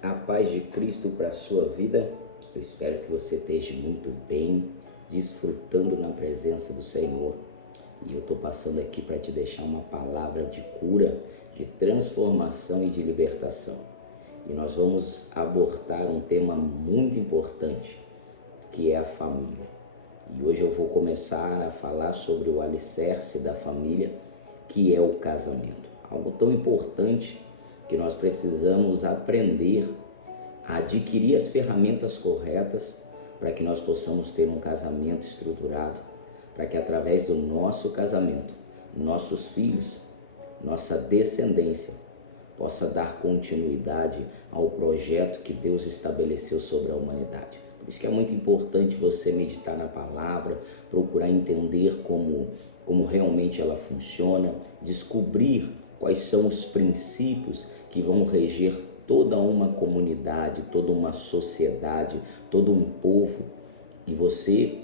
A paz de Cristo para a sua vida. Eu espero que você esteja muito bem, desfrutando na presença do Senhor. E eu estou passando aqui para te deixar uma palavra de cura, de transformação e de libertação. E nós vamos abordar um tema muito importante, que é a família. E hoje eu vou começar a falar sobre o alicerce da família, que é o casamento. Algo tão importante que nós precisamos aprender a adquirir as ferramentas corretas para que nós possamos ter um casamento estruturado, para que através do nosso casamento, nossos filhos, nossa descendência possa dar continuidade ao projeto que Deus estabeleceu sobre a humanidade. Por isso que é muito importante você meditar na palavra, procurar entender como realmente ela funciona, descobrir quais são os princípios que vão reger toda uma comunidade, toda uma sociedade, todo um povo. E você,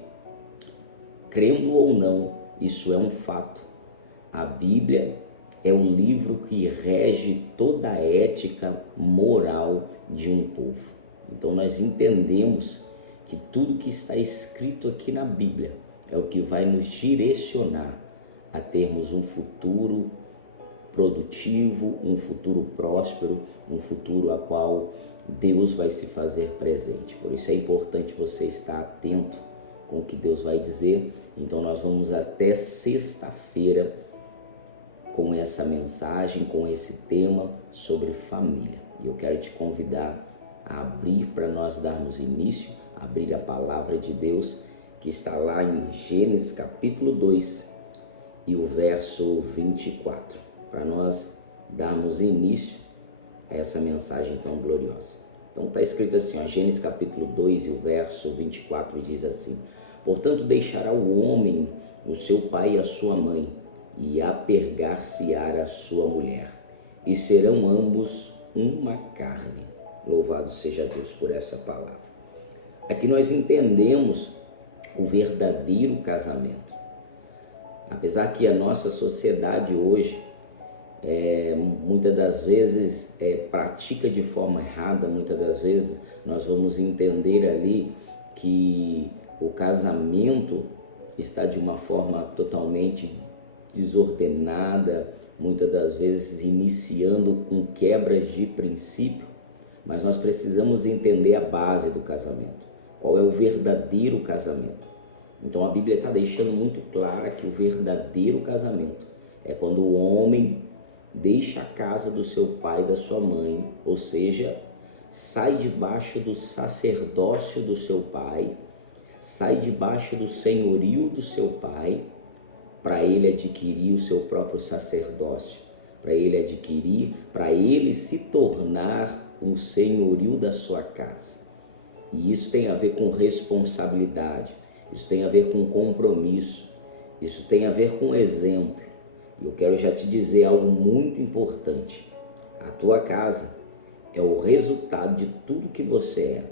crendo ou não, isso é um fato. A Bíblia é o livro que rege toda a ética moral de um povo. Então nós entendemos que tudo que está escrito aqui na Bíblia é o que vai nos direcionar a termos um futuro produtivo, um futuro próspero, um futuro a qual Deus vai se fazer presente. Por isso é importante você estar atento com o que Deus vai dizer. Então nós vamos até sexta-feira com essa mensagem, com esse tema sobre família. E eu quero te convidar a abrir para nós darmos início, abrir a palavra de Deus que está lá em Gênesis capítulo 2 e o verso 24, para nós darmos início a essa mensagem tão gloriosa. Então está escrito assim, Gênesis capítulo 2 e o verso 24 diz assim: portanto deixará o homem o seu pai e a sua mãe, e apegar-se-á a sua mulher, e serão ambos uma carne. Louvado seja Deus por essa palavra. Aqui nós entendemos o verdadeiro casamento. Apesar que a nossa sociedade hoje muitas das vezes pratica de forma errada, muitas das vezes nós vamos entender ali que o casamento está de uma forma totalmente desordenada, muitas das vezes iniciando com quebras de princípio, mas nós precisamos entender a base do casamento, qual é o verdadeiro casamento. Então a Bíblia está deixando muito clara que o verdadeiro casamento é quando o homem deixa a casa do seu pai e da sua mãe, ou seja, sai debaixo do sacerdócio do seu pai, sai debaixo do senhorio do seu pai, para ele adquirir o seu próprio sacerdócio, para ele adquirir, para ele se tornar um senhorio da sua casa. E isso tem a ver com responsabilidade, isso tem a ver com compromisso, isso tem a ver com exemplo. E eu quero já te dizer algo muito importante. A tua casa é o resultado de tudo que você é.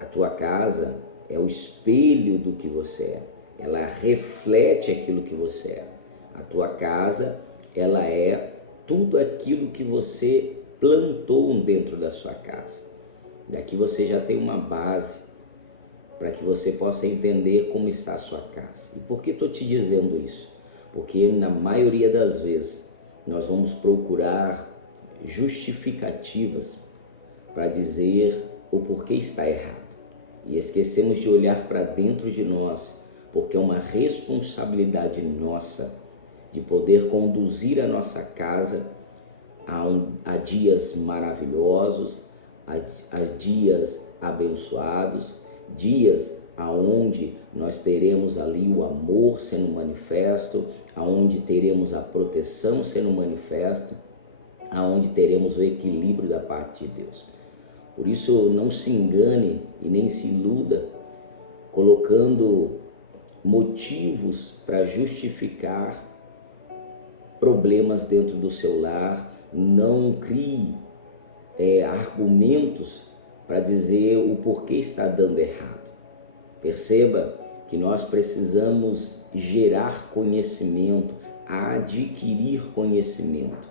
A tua casa é o espelho do que você é. Ela reflete aquilo que você é. A tua casa, ela é tudo aquilo que você plantou dentro da sua casa. Daqui você já tem uma base para que você possa entender como está a sua casa. E por que estou te dizendo isso? Porque na maioria das vezes nós vamos procurar justificativas para dizer o porquê está errado. E esquecemos de olhar para dentro de nós, porque é uma responsabilidade nossa de poder conduzir a nossa casa a dias maravilhosos, a dias abençoados, dias aonde nós teremos ali o amor sendo manifesto, aonde teremos a proteção sendo manifesta, aonde teremos o equilíbrio da parte de Deus. Por isso não se engane e nem se iluda colocando motivos para justificar problemas dentro do seu lar. Não crie argumentos para dizer o porquê está dando errado. Perceba que nós precisamos gerar conhecimento, adquirir conhecimento.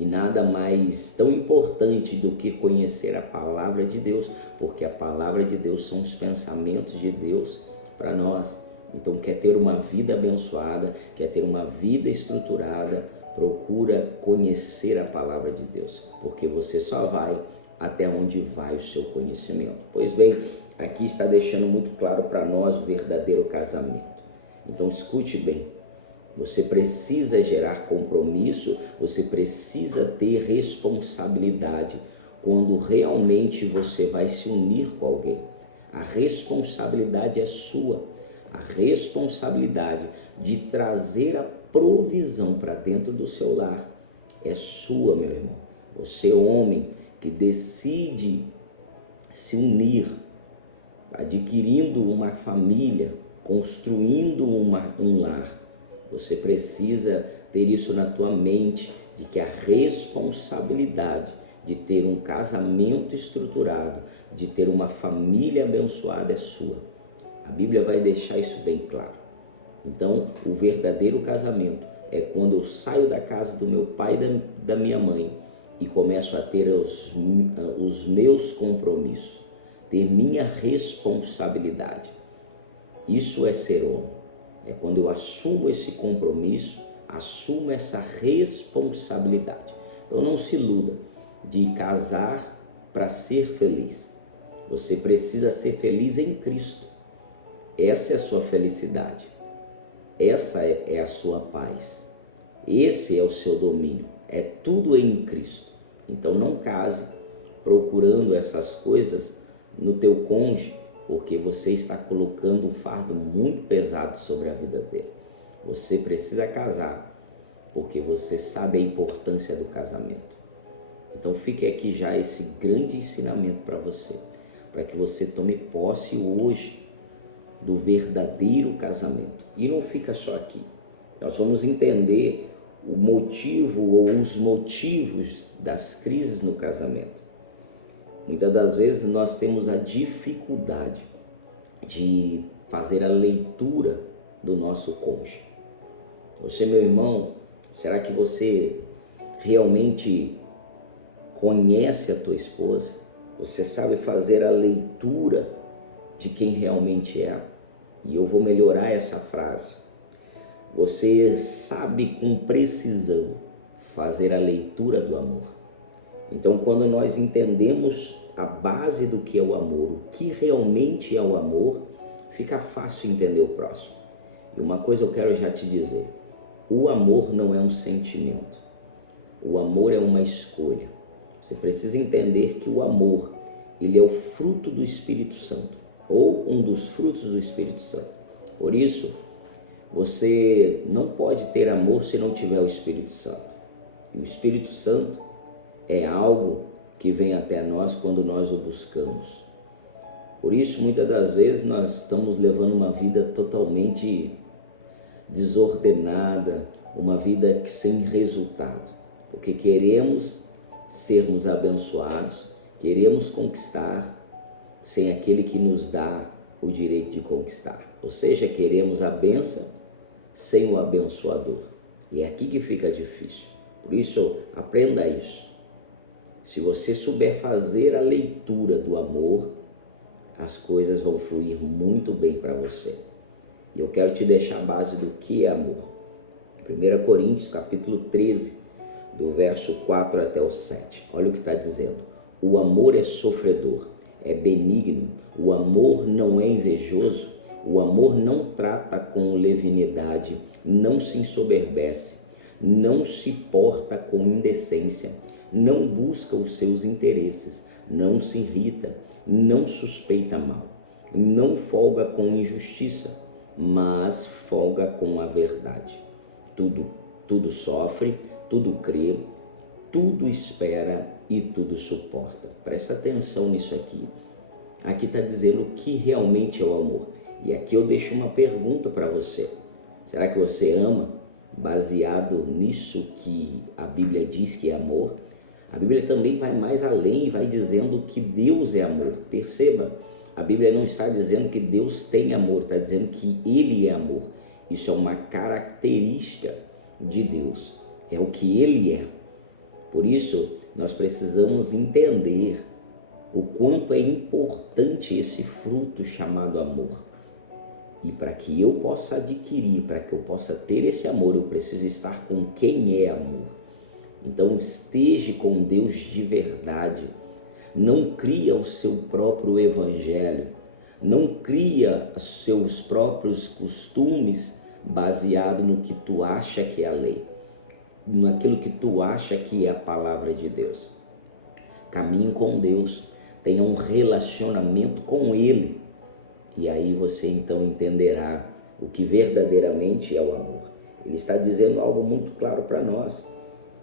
E nada mais tão importante do que conhecer a palavra de Deus, porque a palavra de Deus são os pensamentos de Deus para nós. Então, quer ter uma vida abençoada, quer ter uma vida estruturada, procura conhecer a palavra de Deus, porque você só vai até onde vai o seu conhecimento. Pois bem, aqui está deixando muito claro para nós o verdadeiro casamento. Então, escute bem. Você precisa gerar compromisso, você precisa ter responsabilidade quando realmente você vai se unir com alguém. A responsabilidade é sua, a responsabilidade de trazer a provisão para dentro do seu lar é sua, meu irmão. Você, homem, que decide se unir, adquirindo uma família, construindo um lar, você precisa ter isso na tua mente, de que a responsabilidade de ter um casamento estruturado, de ter uma família abençoada é sua. A Bíblia vai deixar isso bem claro. Então, o verdadeiro casamento é quando eu saio da casa do meu pai e da minha mãe e começo a ter os meus compromissos, ter minha responsabilidade. Isso é ser homem. É quando eu assumo esse compromisso, assumo essa responsabilidade. Então não se iluda de casar para ser feliz. Você precisa ser feliz em Cristo. Essa é a sua felicidade. Essa é a sua paz. Esse é o seu domínio. É tudo em Cristo. Então não case procurando essas coisas no teu cônjuge, porque você está colocando um fardo muito pesado sobre a vida dele. Você precisa casar, porque você sabe a importância do casamento. Então fique aqui já esse grande ensinamento para você, para que você tome posse hoje do verdadeiro casamento. E não fica só aqui. Nós vamos entender o motivo ou os motivos das crises no casamento. Muitas das vezes nós temos a dificuldade de fazer a leitura do nosso cônjuge. Você, meu irmão, será que você realmente conhece a tua esposa? Você sabe fazer a leitura de quem realmente é? E eu vou melhorar essa frase. Você sabe com precisão fazer a leitura do amor? Então, quando nós entendemos a base do que é o amor, o que realmente é o amor, fica fácil entender o próximo. E uma coisa eu quero já te dizer: o amor não é um sentimento, o amor é uma escolha. Você precisa entender que o amor, ele é o fruto do Espírito Santo, ou um dos frutos do Espírito Santo. Por isso, você não pode ter amor se não tiver o Espírito Santo. E o Espírito Santo é algo que vem até nós quando nós o buscamos. Por isso, muitas das vezes, nós estamos levando uma vida totalmente desordenada, uma vida sem resultado, porque queremos sermos abençoados, queremos conquistar sem aquele que nos dá o direito de conquistar. Ou seja, queremos a bênção sem o abençoador. E é aqui que fica difícil. Por isso, aprenda isso. Se você souber fazer a leitura do amor, as coisas vão fluir muito bem para você. E eu quero te deixar a base do que é amor. 1 Coríntios capítulo 13, do verso 4 até o 7. Olha o que está dizendo. O amor é sofredor, é benigno, o amor não é invejoso, o amor não trata com leviandade, não se ensoberbece, não se porta com indecência, não busca os seus interesses, não se irrita, não suspeita mal, não folga com injustiça, mas folga com a verdade. Tudo sofre, tudo crê, tudo espera e tudo suporta. Presta atenção nisso aqui. Aqui está dizendo o que realmente é o amor. E aqui eu deixo uma pergunta para você. Será que você ama baseado nisso que a Bíblia diz que é amor? A Bíblia também vai mais além e vai dizendo que Deus é amor. Perceba, a Bíblia não está dizendo que Deus tem amor, está dizendo que Ele é amor. Isso é uma característica de Deus, é o que Ele é. Por isso, nós precisamos entender o quanto é importante esse fruto chamado amor. E para que eu possa adquirir, para que eu possa ter esse amor, eu preciso estar com quem é amor. Então esteja com Deus de verdade. Não cria o seu próprio evangelho. Não cria os seus próprios costumes baseado no que tu acha que é a lei, naquilo que tu acha que é a palavra de Deus. Caminhe com Deus, tenha um relacionamento com Ele, e aí você então entenderá o que verdadeiramente é o amor. Ele está dizendo algo muito claro para nós.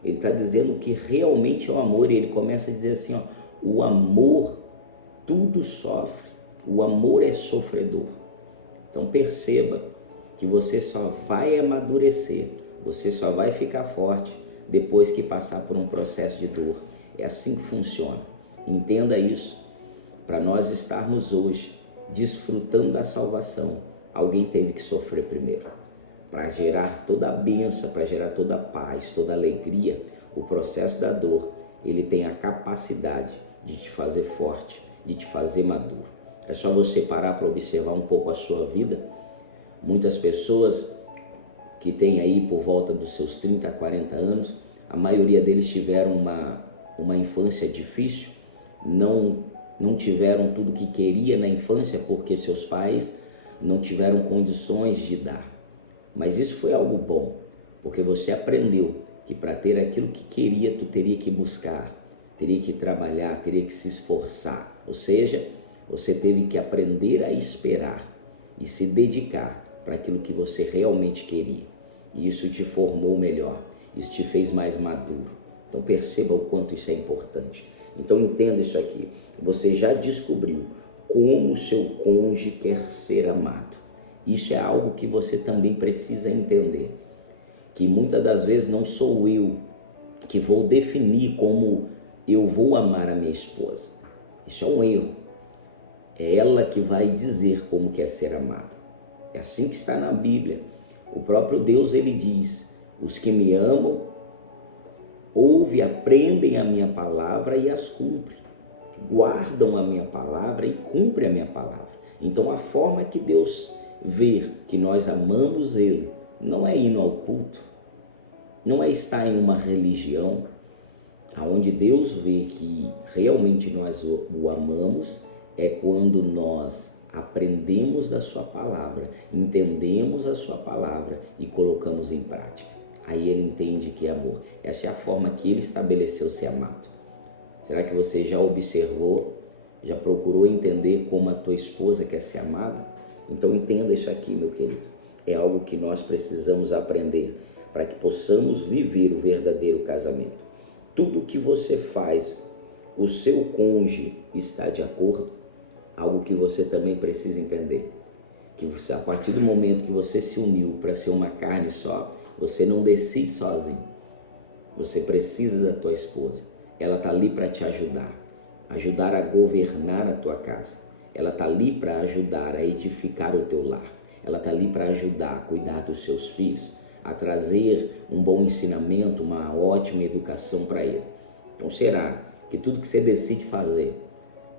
Ele está dizendo o que realmente é o amor, e ele começa a dizer assim, ó, o amor tudo sofre, o amor é sofredor. Então perceba que você só vai amadurecer, você só vai ficar forte depois que passar por um processo de dor. É assim que funciona. Entenda isso. Para nós estarmos hoje desfrutando da salvação, alguém teve que sofrer primeiro. Para gerar toda a bênção, para gerar toda a paz, toda a alegria, o processo da dor, ele tem a capacidade de te fazer forte, de te fazer maduro. É só você parar para observar um pouco a sua vida. Muitas pessoas que têm aí por volta dos seus 30 a 40 anos, a maioria deles tiveram uma infância difícil, não tiveram tudo que queria na infância porque seus pais não tiveram condições de dar. Mas isso foi algo bom, porque você aprendeu que para ter aquilo que queria, tu teria que buscar, teria que trabalhar, teria que se esforçar. Ou seja, você teve que aprender a esperar e se dedicar para aquilo que você realmente queria. E isso te formou melhor, isso te fez mais maduro. Então perceba o quanto isso é importante. Então entenda isso aqui. Você já descobriu como o seu cônjuge quer ser amado. Isso é algo que você também precisa entender. Que muitas das vezes não sou eu que vou definir como eu vou amar a minha esposa. Isso é um erro. É ela que vai dizer como quer ser amada. É assim que está na Bíblia. O próprio Deus, ele diz, os que me amam, ouvem, aprendem a minha palavra e as cumprem. Guardam a minha palavra e cumprem a minha palavra. Então a forma que Deus vê que nós amamos Ele não é indo ao culto, não é estar em uma religião. Aonde Deus vê que realmente nós o amamos é quando nós aprendemos da sua palavra, entendemos a sua palavra e colocamos em prática. Aí ele entende que é amor. Essa é a forma que ele estabeleceu ser amado. Será que você já observou, já procurou entender como a tua esposa quer ser amada? Então entenda isso aqui, meu querido. É algo que nós precisamos aprender para que possamos viver o verdadeiro casamento. Tudo que você faz, o seu cônjuge está de acordo? Algo que você também precisa entender. Que você, a partir do momento que você se uniu para ser uma carne só, você não decide sozinho. Você precisa da tua esposa. Ela está ali para te ajudar a governar a tua casa. Ela está ali para ajudar a edificar o teu lar. Ela está ali para ajudar a cuidar dos seus filhos, a trazer um bom ensinamento, uma ótima educação para ele. Então será que tudo que você decide fazer,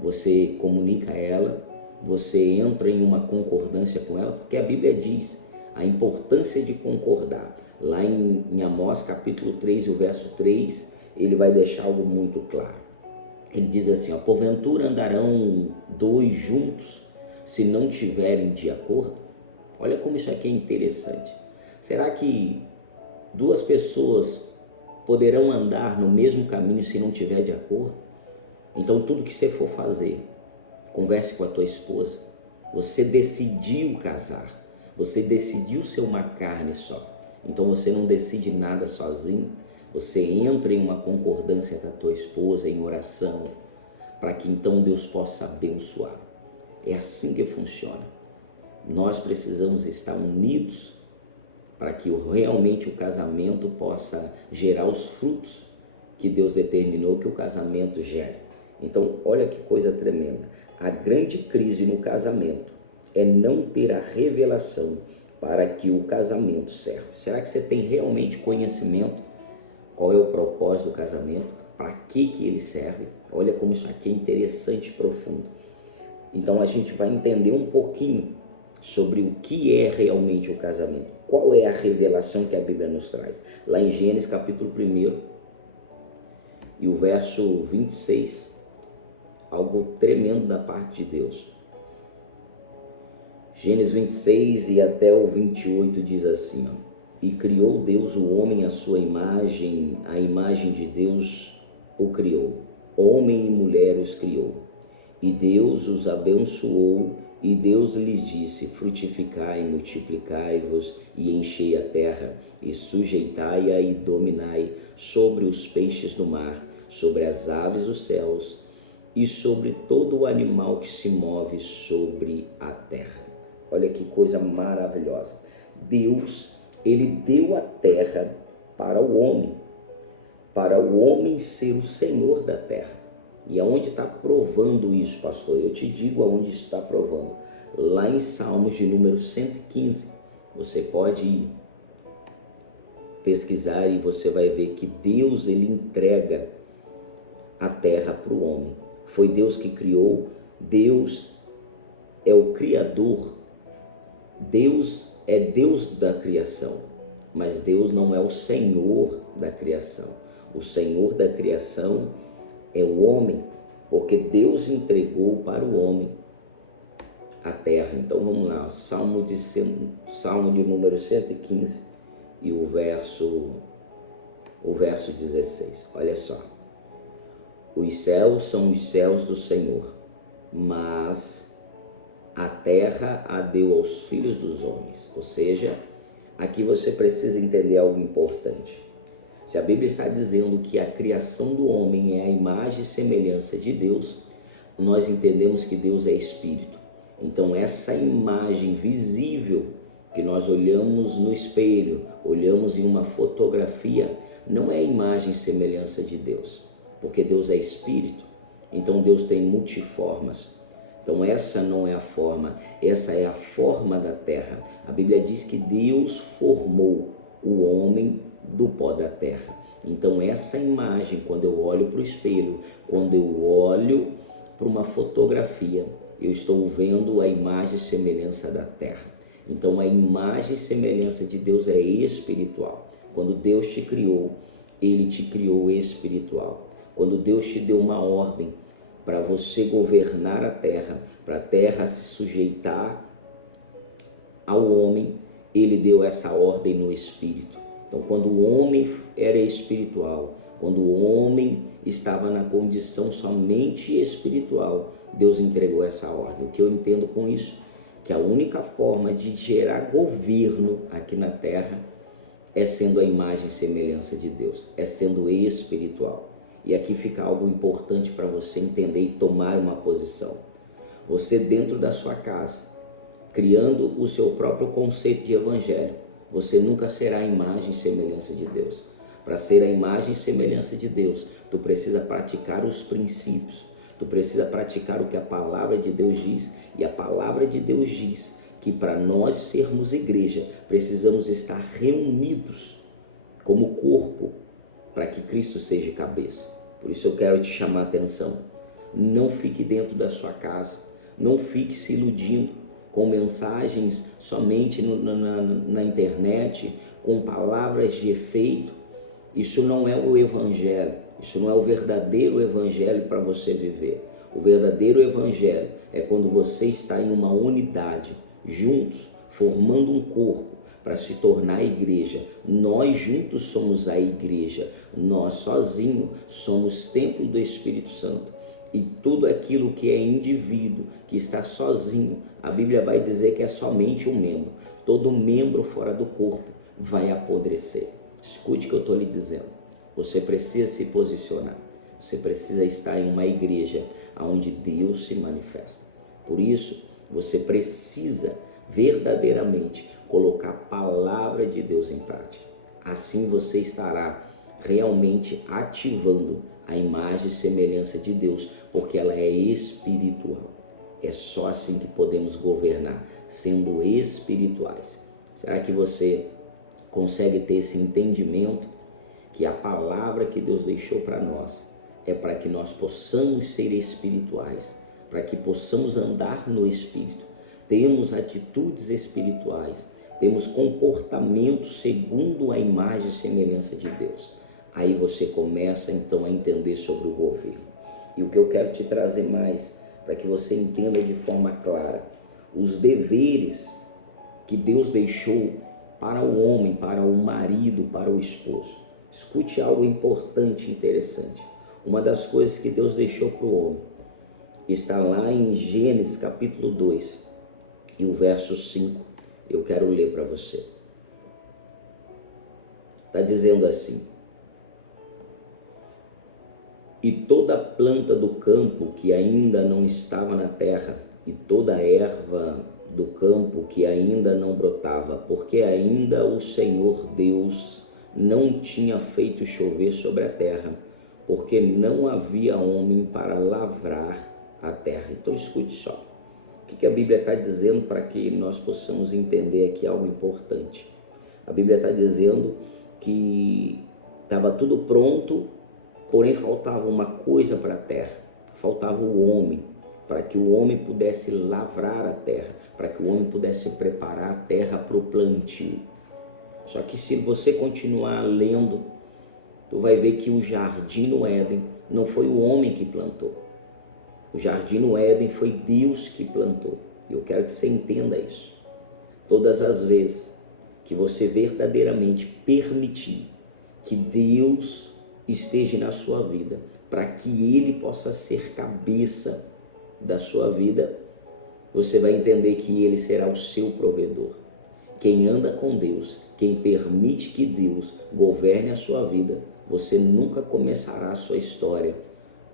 você comunica a ela, você entra em uma concordância com ela? Porque a Bíblia diz a importância de concordar. Lá em Amós capítulo 3, o verso 3, ele vai deixar algo muito claro. Ele diz assim, ó, porventura andarão dois juntos se não tiverem de acordo? Olha como isso aqui é interessante. Será que duas pessoas poderão andar no mesmo caminho se não tiver de acordo? Então tudo que você for fazer, converse com a tua esposa. Você decidiu casar, você decidiu ser uma carne só. Então você não decide nada sozinho. Você entra em uma concordância com a tua esposa em oração, para que então Deus possa abençoar. É assim que funciona. Nós precisamos estar unidos para que realmente o casamento possa gerar os frutos que Deus determinou que o casamento gere. Então, olha que coisa tremenda. A grande crise no casamento é não ter a revelação para que o casamento serve. Será que você tem realmente conhecimento qual é o propósito do casamento, para que ele serve. Olha como isso aqui é interessante e profundo. Então a gente vai entender um pouquinho sobre o que é realmente o casamento. Qual é a revelação que a Bíblia nos traz? Lá em Gênesis capítulo 1 e o verso 26, algo tremendo da parte de Deus. Gênesis 26 e até o 28 diz assim, ó: e criou Deus o homem à sua imagem, a imagem de Deus o criou, homem e mulher os criou. E Deus os abençoou, e Deus lhes disse: frutificai, multiplicai-vos e enchei a terra, e sujeitai-a e dominai sobre os peixes do mar, sobre as aves dos céus e sobre todo o animal que se move sobre a terra. Olha que coisa maravilhosa. Deus, ele deu a terra para o homem ser o senhor da terra. E aonde está provando isso, pastor? Eu te digo aonde está provando. Lá em Salmos de número 115, você pode pesquisar e você vai ver que Deus, ele entrega a terra para o homem. Foi Deus que criou, Deus é o Criador, Deus é Deus da criação, mas Deus não é o Senhor da criação. O Senhor da criação é o homem, porque Deus entregou para o homem a terra. Então vamos lá, Salmo de número 115 e o verso 16. Olha só. Os céus são os céus do Senhor, mas a terra a deu aos filhos dos homens. Ou seja, aqui você precisa entender algo importante. Se a Bíblia está dizendo que a criação do homem é a imagem e semelhança de Deus, nós entendemos que Deus é espírito. Então essa imagem visível que nós olhamos no espelho, olhamos em uma fotografia, não é a imagem e semelhança de Deus, porque Deus é espírito. Então Deus tem multiformas. Então essa não é a forma, essa é a forma da terra. A Bíblia diz que Deus formou o homem do pó da terra. Então essa imagem, quando eu olho para o espelho, quando eu olho para uma fotografia, eu estou vendo a imagem e semelhança da terra. Então a imagem e semelhança de Deus é espiritual. Quando Deus te criou, ele te criou espiritual. Quando Deus te deu uma ordem para você governar a terra, para a terra se sujeitar ao homem, ele deu essa ordem no espírito. Então, quando o homem era espiritual, quando o homem estava na condição somente espiritual, Deus entregou essa ordem. O que eu entendo com isso? Que a única forma de gerar governo aqui na terra é sendo a imagem e semelhança de Deus, é sendo espiritual. E aqui fica algo importante para você entender e tomar uma posição. Você dentro da sua casa, criando o seu próprio conceito de evangelho, você nunca será a imagem e semelhança de Deus. Para ser a imagem e semelhança de Deus, tu precisa praticar os princípios, tu precisa praticar o que a palavra de Deus diz. E a palavra de Deus diz que para nós sermos igreja, precisamos estar reunidos como corpo, para que Cristo seja cabeça. Por isso eu quero te chamar a atenção. Não fique dentro da sua casa, não fique se iludindo com mensagens somente na internet, com palavras de efeito. Isso não é o evangelho, isso não é o verdadeiro evangelho para você viver. O verdadeiro evangelho é quando você está em uma unidade, juntos, formando um corpo para se tornar a igreja. Nós juntos somos a igreja, nós sozinhos somos templo do Espírito Santo. E tudo aquilo que é indivíduo, que está sozinho, a Bíblia vai dizer que é somente um membro. Todo membro fora do corpo vai apodrecer. Escute o que eu estou lhe dizendo. Você precisa se posicionar. Você precisa estar em uma igreja onde Deus se manifesta. Por isso, você precisa verdadeiramente colocar a palavra de Deus em prática. Assim você estará realmente ativando a imagem e semelhança de Deus, porque ela é espiritual. É só assim que podemos governar, sendo espirituais. Será que você consegue ter esse entendimento que a palavra que Deus deixou para nós é para que nós possamos ser espirituais, para que possamos andar no Espírito, temos atitudes espirituais, temos comportamentos segundo a imagem e semelhança de Deus. Aí você começa então a entender sobre o governo. E o que eu quero te trazer mais, para que você entenda de forma clara, os deveres que Deus deixou para o homem, para o marido, para o esposo. Escute algo importante e interessante. Uma das coisas que Deus deixou para o homem está lá em Gênesis capítulo 2 e o verso 5. Eu quero ler para você. Está dizendo assim: e toda planta do campo que ainda não estava na terra, e toda erva do campo que ainda não brotava, porque ainda o Senhor Deus não tinha feito chover sobre a terra, porque não havia homem para lavrar a terra. Então escute só. O que a Bíblia está dizendo para que nós possamos entender aqui algo importante? A Bíblia está dizendo que estava tudo pronto, porém faltava uma coisa para a terra, faltava o homem, para que o homem pudesse lavrar a terra, para que o homem pudesse preparar a terra para o plantio. Só que se você continuar lendo, tu vai ver que o jardim no Éden não foi o homem que plantou. O jardim no Éden foi Deus que plantou. E eu quero que você entenda isso. Todas as vezes que você verdadeiramente permitir que Deus esteja na sua vida, para que Ele possa ser cabeça da sua vida, você vai entender que Ele será o seu provedor. Quem anda com Deus, quem permite que Deus governe a sua vida, você nunca começará a sua história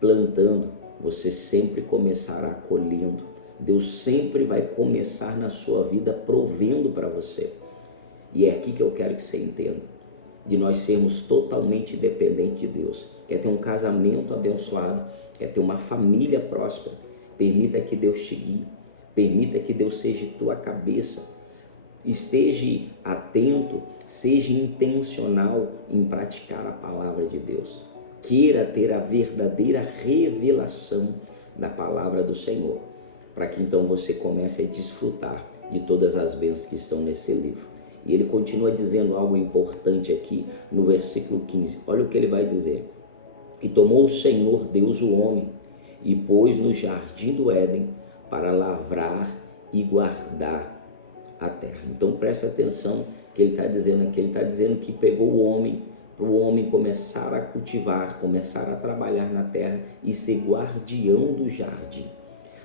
plantando, você sempre começará colhendo. Deus sempre vai começar na sua vida provendo para você. E é aqui que eu quero que você entenda, de nós sermos totalmente dependentes de Deus. Quer ter um casamento abençoado, quer ter uma família próspera, permita que Deus te guie, permita que Deus seja tua cabeça. Esteja atento, seja intencional em praticar a palavra de Deus. Queira ter a verdadeira revelação da palavra do Senhor, para que então você comece a desfrutar de todas as bênçãos que estão nesse livro. E ele continua dizendo algo importante aqui no versículo 15. Olha o que ele vai dizer. E tomou o Senhor Deus o homem e pôs no jardim do Éden para lavrar e guardar a terra. Então presta atenção que ele está dizendo aqui. Ele está dizendo que pegou o homem para o homem começar a cultivar, começar a trabalhar na terra e ser guardião do jardim.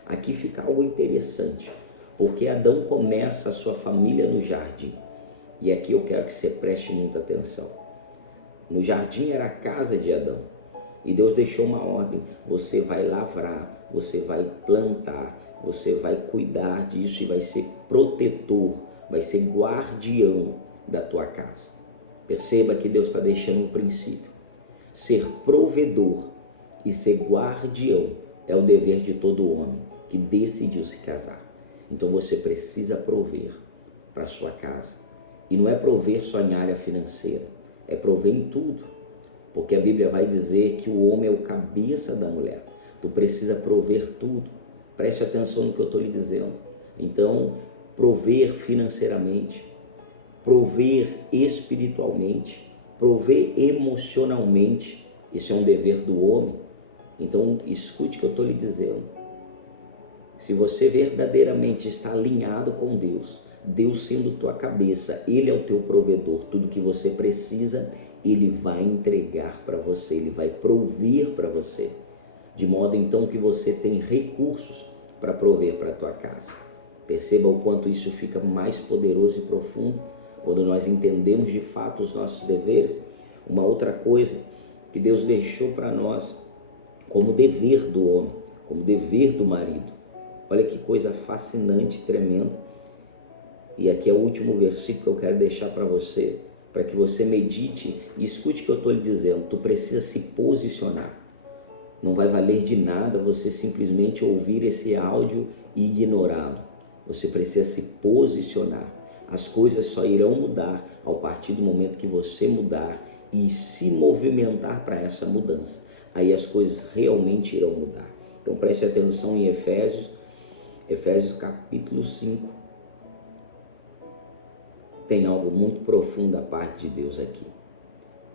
Aqui fica algo interessante, porque Adão começa a sua família no jardim. E aqui eu quero que você preste muita atenção. No jardim era a casa de Adão. E Deus deixou uma ordem: você vai lavrar, você vai plantar, você vai cuidar disso e vai ser protetor, vai ser guardião da tua casa. Perceba que Deus está deixando um princípio. Ser provedor e ser guardião é o dever de todo homem que decidiu se casar. Então você precisa prover para a sua casa. E não é prover só em área financeira, é prover em tudo. Porque a Bíblia vai dizer que o homem é o cabeça da mulher. Tu precisa prover tudo. Preste atenção no que eu estou lhe dizendo. Então, prover financeiramente, prover espiritualmente, prover emocionalmente, isso é um dever do homem. Então, escute o que eu estou lhe dizendo. Se você verdadeiramente está alinhado com Deus, Deus sendo tua cabeça, Ele é o teu provedor, tudo que você precisa, Ele vai entregar para você, Ele vai prover para você, de modo então que você tem recursos para prover para a tua casa. Perceba o quanto isso fica mais poderoso e profundo quando nós entendemos de fato os nossos deveres. Uma outra coisa que Deus deixou para nós como dever do homem, como dever do marido. Olha que coisa fascinante, tremenda. E aqui é o último versículo que eu quero deixar para você, para que você medite e escute o que eu estou lhe dizendo. Tu precisa se posicionar. Não vai valer de nada você simplesmente ouvir esse áudio e ignorá-lo. Você precisa se posicionar. As coisas só irão mudar ao partir do momento que você mudar e se movimentar para essa mudança, aí as coisas realmente irão mudar. Então preste atenção em Efésios capítulo 5. Tem algo muito profundo da parte de Deus aqui.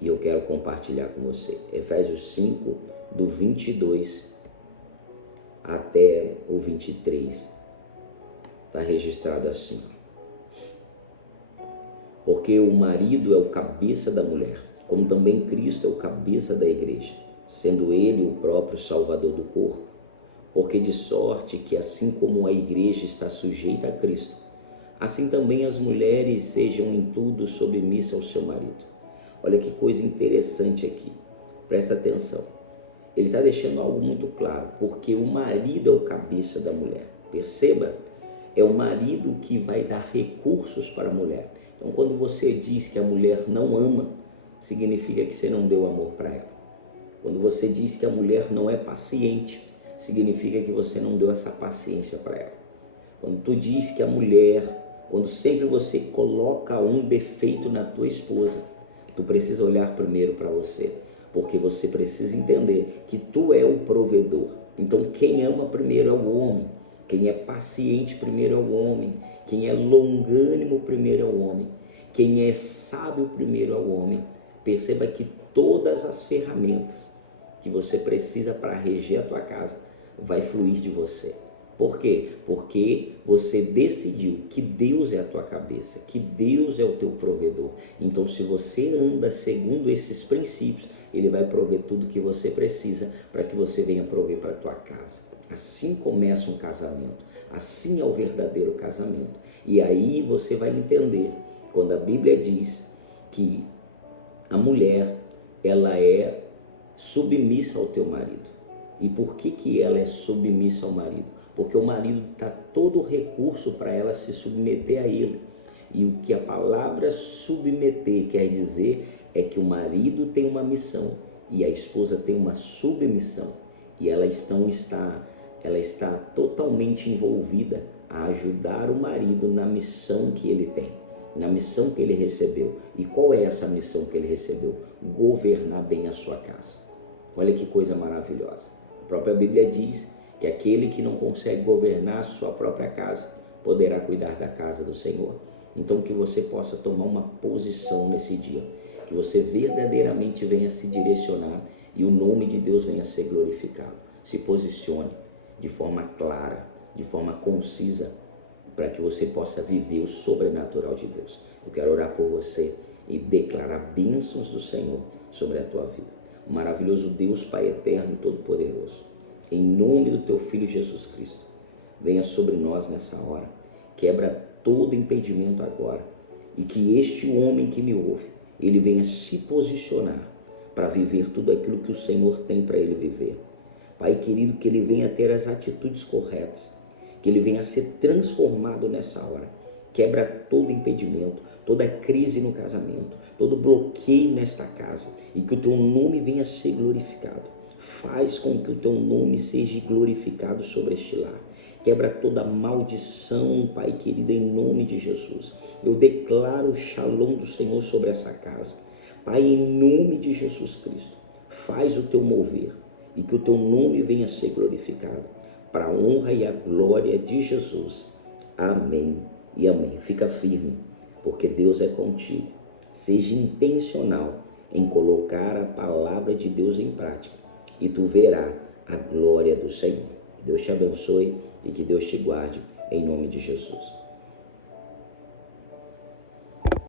E eu quero compartilhar com você. Efésios 5, do 22 até o 23. Está registrado assim. Porque o marido é o cabeça da mulher, como também Cristo é o cabeça da igreja, sendo ele o próprio Salvador do corpo. Porque de sorte que assim como a igreja está sujeita a Cristo, assim também as mulheres sejam em tudo submissas ao seu marido. Olha que coisa interessante aqui, presta atenção. Ele está deixando algo muito claro, porque o marido é o cabeça da mulher. Perceba, é o marido que vai dar recursos para a mulher. Então, quando você diz que a mulher não ama, significa que você não deu amor para ela. Quando você diz que a mulher não é paciente, significa que você não deu essa paciência para ela. Quando tu diz que a mulher, quando sempre você coloca um defeito na tua esposa, tu precisa olhar primeiro para você, porque você precisa entender que tu é o provedor. Então quem ama primeiro é o homem, quem é paciente primeiro é o homem, quem é longânimo primeiro é o homem, quem é sábio primeiro é o homem. Perceba que todas as ferramentas que você precisa para reger a tua casa vai fluir de você. Por quê? Porque você decidiu que Deus é a tua cabeça, que Deus é o teu provedor. Então, se você anda segundo esses princípios, Ele vai prover tudo que você precisa para que você venha prover para a tua casa. Assim começa um casamento, assim é o verdadeiro casamento. E aí você vai entender, quando a Bíblia diz que a mulher, ela é submissa ao teu marido. E por que ela é submissa ao marido? Porque o marido dá todo o recurso para ela se submeter a ele. E o que a palavra submeter quer dizer é que o marido tem uma missão e a esposa tem uma submissão. E ela está totalmente envolvida a ajudar o marido na missão que ele tem, na missão que ele recebeu. E qual é essa missão que ele recebeu? Governar bem a sua casa. Olha que coisa maravilhosa. A própria Bíblia diz que aquele que não consegue governar a sua própria casa poderá cuidar da casa do Senhor. Então que você possa tomar uma posição nesse dia, que você verdadeiramente venha se direcionar e o nome de Deus venha ser glorificado. Se posicione de forma clara, de forma concisa, para que você possa viver o sobrenatural de Deus. Eu quero orar por você e declarar bênçãos do Senhor sobre a tua vida. O maravilhoso Deus, Pai eterno e todo-poderoso, em nome do teu Filho Jesus Cristo, venha sobre nós nessa hora, quebra todo impedimento agora, e que este homem que me ouve, ele venha se posicionar para viver tudo aquilo que o Senhor tem para ele viver. Pai querido, que ele venha ter as atitudes corretas, que ele venha ser transformado nessa hora. Quebra todo impedimento, toda crise no casamento, todo bloqueio nesta casa, e que o teu nome venha ser glorificado. Faz com que o teu nome seja glorificado sobre este lar. Quebra toda maldição, Pai querido, em nome de Jesus. Eu declaro o shalom do Senhor sobre essa casa. Pai, em nome de Jesus Cristo, faz o teu mover e que o teu nome venha ser glorificado, para a honra e a glória de Jesus. Amém e amém. Fica firme, porque Deus é contigo. Seja intencional em colocar a palavra de Deus em prática e tu verás a glória do Senhor. Que Deus te abençoe e que Deus te guarde em nome de Jesus.